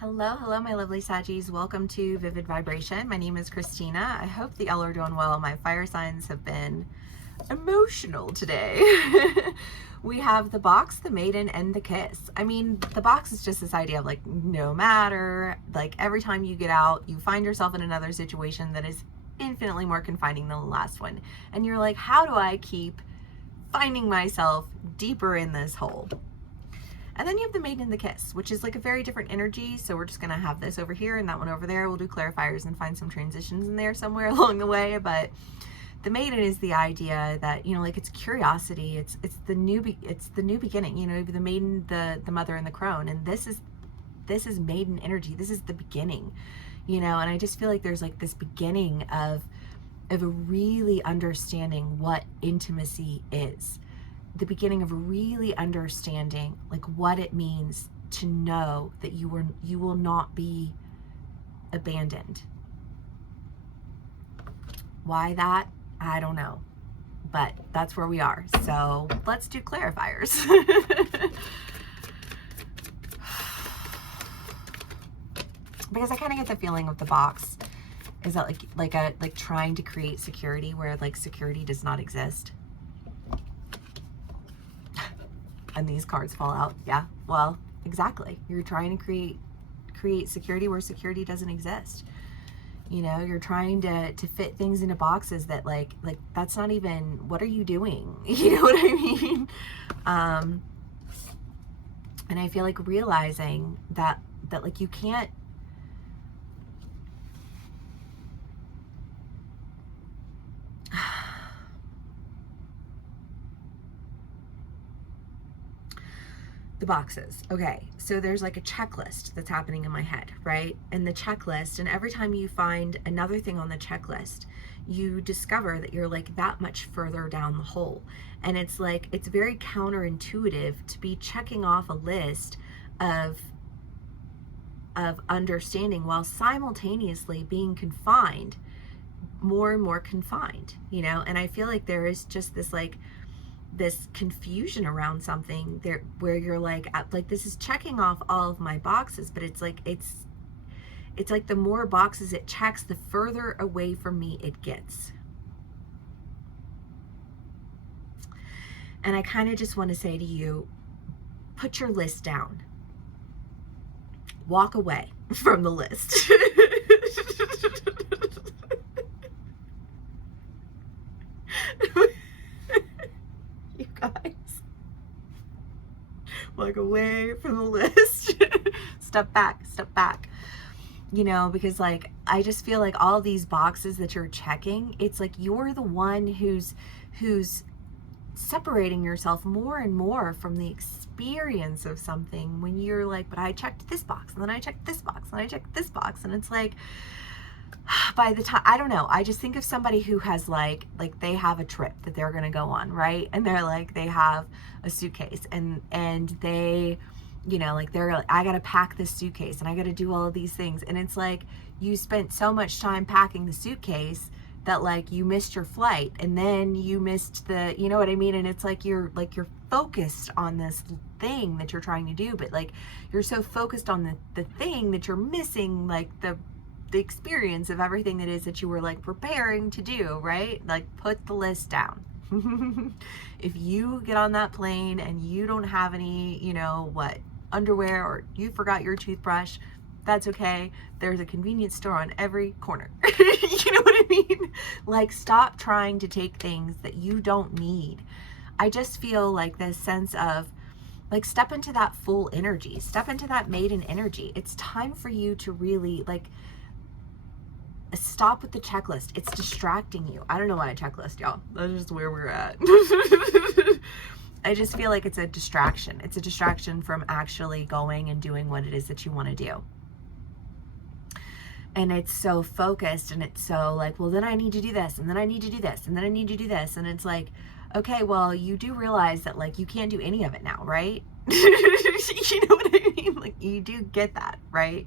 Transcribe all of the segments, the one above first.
Hello, my lovely Saggies. Welcome to Vivid Vibration. My name is Christina. I hope that y'all are doing well. My fire signs have been emotional today. We have the box, the maiden, and the kiss. I mean, the box is just this idea of like, no matter, like every time you get out, you find yourself in another situation that is infinitely more confining than the last one. And you're like, how do I keep finding myself deeper in this hole? And then you have the maiden and the kiss, which is like a very different energy. So we're just going to have this over here and that one over there. We'll do clarifiers and find some transitions in there somewhere along the way. But the maiden is the idea that, you know, like it's curiosity. It's the new beginning, you know, the maiden, the mother, and the crone. And this is maiden energy. This is the beginning, you know, and I just feel like there's like this beginning of a really understanding what intimacy is. The beginning of really understanding like what it means to know that you will not be abandoned. Why that? I don't know, but that's where we are. So let's do clarifiers. Because I kind of get the feeling of the box is that like trying to create security where like security does not exist. And these cards fall out. Yeah, well, exactly. You're trying to create security where security doesn't exist. You know, you're trying to fit things into boxes that like that's not even, what are you doing? You know what I mean? And I feel like realizing that like you can't, the boxes. Okay, so there's like a checklist that's happening in my head, right? And the checklist, and every time you find another thing on the checklist, you discover that you're like that much further down the hole. And it's like, it's very counterintuitive to be checking off a list of understanding while simultaneously being confined, more and more confined, you know? And I feel like there is just this like, this confusion around something there where you're like this is checking off all of my boxes, but it's like it's like the more boxes it checks, the further away from me it gets. And I kind of just want to say to you, put your list down, walk away from the list. You guys, walk away from the list. Step back, you know, because like I just feel like all these boxes that you're checking, it's like you're the one who's separating yourself more and more from the experience of something when you're like, but I checked this box and then I checked this box and I checked this box, and it's like, by the time, I don't know, I just think of somebody who has like they have a trip that they're gonna go on, right? And they're like, they have a suitcase and they, you know, like they're like, I gotta pack this suitcase and I gotta do all of these things. And it's like, you spent so much time packing the suitcase that like you missed your flight, and then you missed the, you know what I mean? And it's like you're focused on this thing that you're trying to do, but like you're so focused on the thing that you're missing like the experience of everything that is that you were like preparing to do, right? Like put the list down. If you get on that plane and you don't have any, you know, underwear, or you forgot your toothbrush, that's okay. There's a convenience store on every corner. You know what I mean? Like, stop trying to take things that you don't need. I just feel like this sense of like, step into that full energy, step into that maiden energy. It's time for you to really like stop with the checklist. It's distracting you. I don't know why I checklist, y'all. That's just where we're at. I just feel like it's a distraction. It's a distraction from actually going and doing what it is that you want to do. And it's so focused, and it's so like, well, then I need to do this, and then I need to do this, and then I need to do this. And it's like, okay, well, you do realize that like you can't do any of it now, right? You know what I mean? Like, you do get that, right?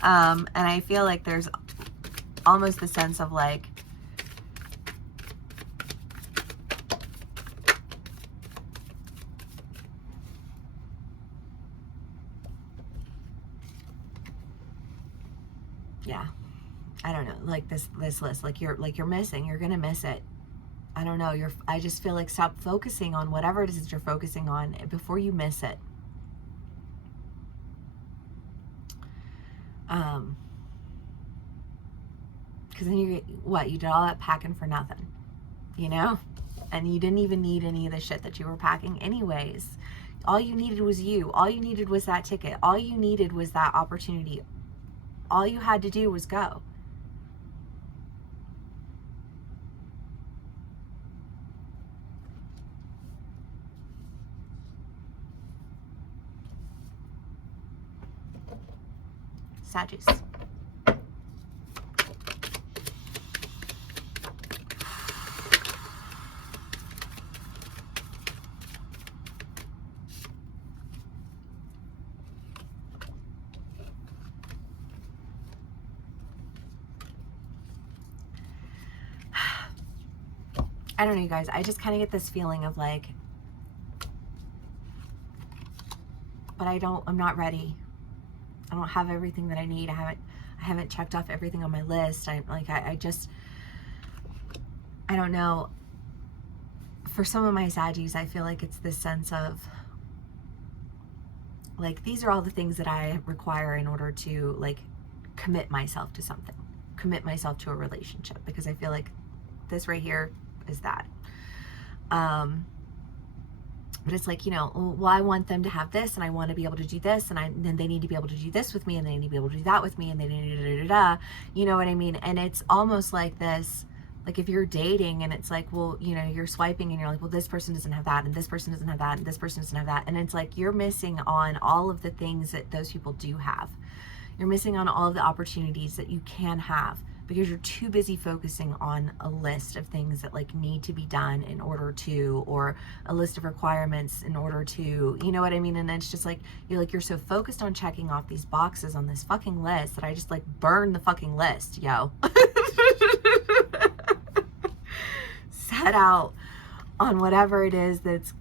And I feel like there's almost the sense of like, yeah, I don't know, like this list, like you're missing, you're gonna miss it. I don't know, I just feel like stop focusing on whatever it is that you're focusing on before you miss it. Because then you did all that packing for nothing, you know? And you didn't even need any of the shit that you were packing anyways. All you needed was you. All you needed was that ticket. All you needed was that opportunity. All you had to do was go. Sagittarius. I don't know, you guys. I just kind of get this feeling of like, but I'm not ready. I don't have everything that I need. I haven't checked off everything on my list. I don't know. For some of my Saggies, I feel like it's this sense of like, these are all the things that I require in order to like commit myself to something, commit myself to a relationship, because I feel like this right here is that. But it's like, you know, well, I want them to have this, and I want to be able to do this, and then they need to be able to do this with me, and they need to be able to do that with me, and they need to you know what I mean? And it's almost like this, like if you're dating and it's like, well, you know, you're swiping and you're like, well, this person doesn't have that, and this person doesn't have that, and this person doesn't have that, and it's like you're missing on all of the things that those people do have. You're missing on all of the opportunities that you can have, because you're too busy focusing on a list of things that like need to be done in order to, or a list of requirements in order to, you know what I mean? And it's just like, you're so focused on checking off these boxes on this fucking list that I just like burn the fucking list, yo. Set out on whatever it is that's,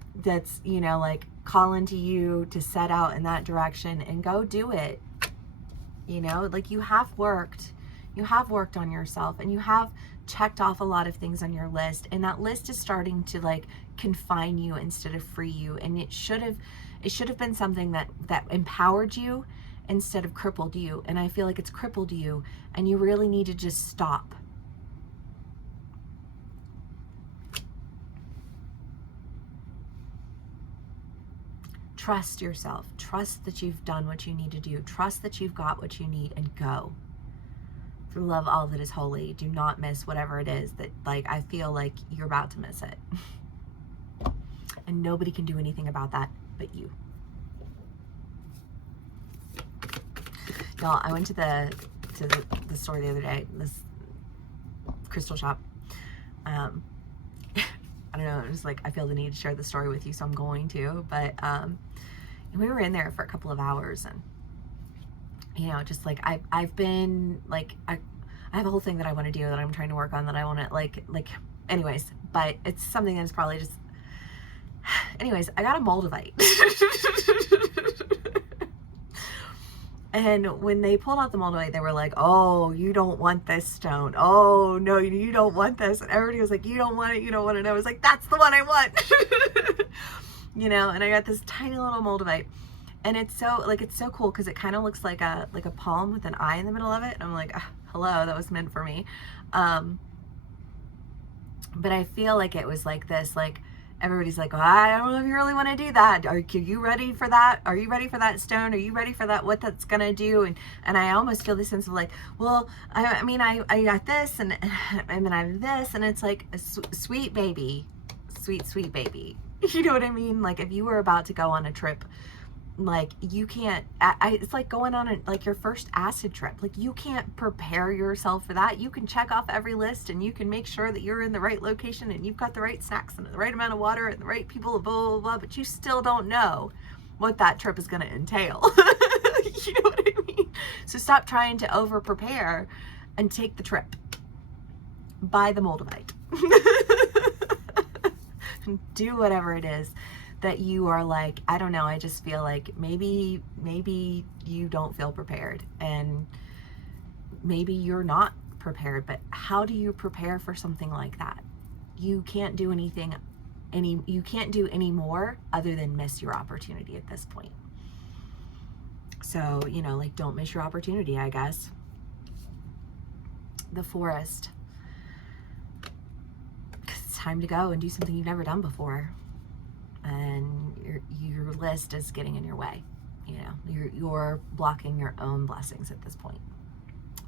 you know, like calling to you to set out in that direction and go do it. You know, like you have worked on yourself, and you have checked off a lot of things on your list, and that list is starting to like confine you instead of free you. And it should have been something that empowered you instead of crippled you. And I feel like it's crippled you, and you really need to just stop. Trust yourself. Trust that you've done what you need to do. Trust that you've got what you need, and go. For love all that is holy, do not miss whatever it is that, like, I feel like you're about to miss it. And nobody can do anything about that but you. Y'all, I went to the store the other day, this crystal shop. I don't know, it was like, I feel the need to share the story with you, so I'm going to. But we were in there for a couple of hours, and you know, just like I've been like, I have a whole thing that I want to do, that I'm trying to work on, that I want to like anyways, but it's something that is probably just anyways, I got a moldavite. And when they pulled out the moldavite, they were like, oh, you don't want this stone. Oh, no, you don't want this. And everybody was like, you don't want it. You don't want it. And I was like, that's the one I want. You know, and I got this tiny little moldavite. And it's so cool, because it kind of looks like a palm with an eye in the middle of it. And I'm like, hello, that was meant for me. But I feel like it was like this, like, everybody's like, well, I don't know if you really want to do that. Are you ready for that? Are you ready for that stone? Are you ready for that? What that's gonna do? And I almost feel this sense of like, well, I mean, I got this, and then I have this, and it's like a sweet baby, sweet baby. You know what I mean? Like, if you were about to go on a trip, like, you can't, it's like going on like your first acid trip. Like, you can't prepare yourself for that. You can check off every list, and you can make sure that you're in the right location, and you've got the right snacks and the right amount of water and the right people, blah, blah, blah, but you still don't know what that trip is going to entail. You know what I mean? So stop trying to over prepare and take the trip. Buy the moldavite. Do whatever it is that you are like, I don't know, I just feel like maybe you don't feel prepared, and maybe you're not prepared, but how do you prepare for something like that? You can't do anything you can't do any more other than miss your opportunity at this point. So, you know, like, don't miss your opportunity, I guess. The Forest. 'Cause it's time to go and do something you've never done before. And your list is getting in your way. You know, you're blocking your own blessings at this point.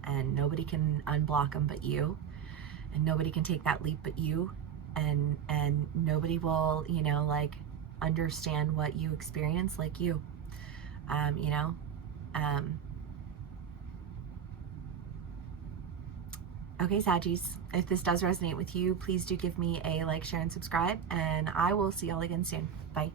And nobody can unblock them but you. And nobody can take that leap but you. And nobody will, you know, like, understand what you experience like you. You know, okay, Saggies, if this does resonate with you, please do give me a like, share, and subscribe, and I will see y'all again soon. Bye.